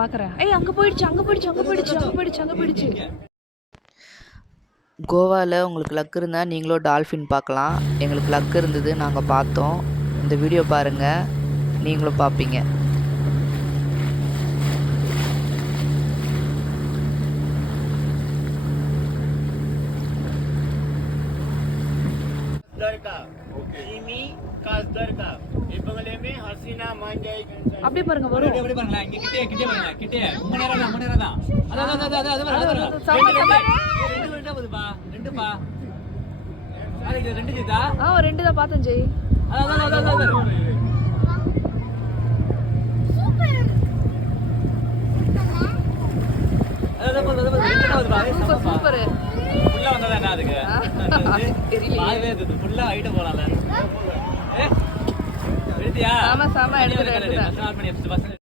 பாக்குறேன். ஏய் அங்க போயிடுச்சு. கோவாவில் உங்களுக்கு லக் இருந்தால் நீங்களும் டால்ஃபின் பார்க்கலாம். எங்களுக்கு லக் இருந்தது, நாங்கள் பார்த்தோம். இந்த வீடியோ பாருங்கள், நீங்களும் பார்ப்பீங்க. அப்படியே பாருங்க வரும். ரெண்டு தான் பார்த்தேன் ஜெய். சூப்பர். ஆமா எடுத்துறேன்.